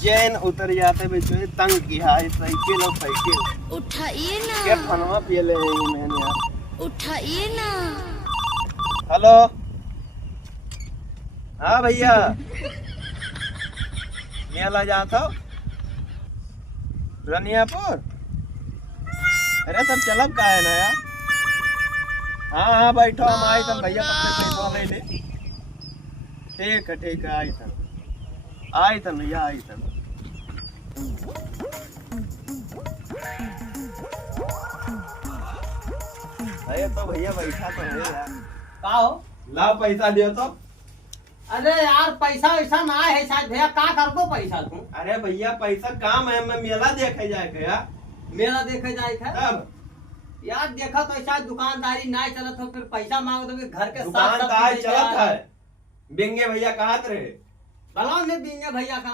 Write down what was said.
चैन उतर जाते बेचो तंग किया है साइकिल और साइकिल उठाइए ना, क्या फनवा पिए ले मैंने यार। उठाइए ना। हेलो हाँ भैया मेला जाता हो रनियापुर। अरे सब चलब का है ना यार। हाँ हाँ बैठो हम आए तन भैया पैसा ले ले। ठीक है आई तन भैया आई तन। अरे तो भैया बैठा तो है यार। का हो? लाओ पैसा दियो तो। अरे यार पैसा वैसा ना है शायद भैया, का कर दो पैसा तू? अरे भैया पैसा काम है मैं मेला देखे जाए यार। मेला देखे जाए था तब यार, देखा तो शायद दुकानदारी ना चलत हो, फिर पैसा मांगो तो फिर घर के दुकान साथ तो आज चलत है। बिंगे भैया कहा रहे भला में बिंगे भैया का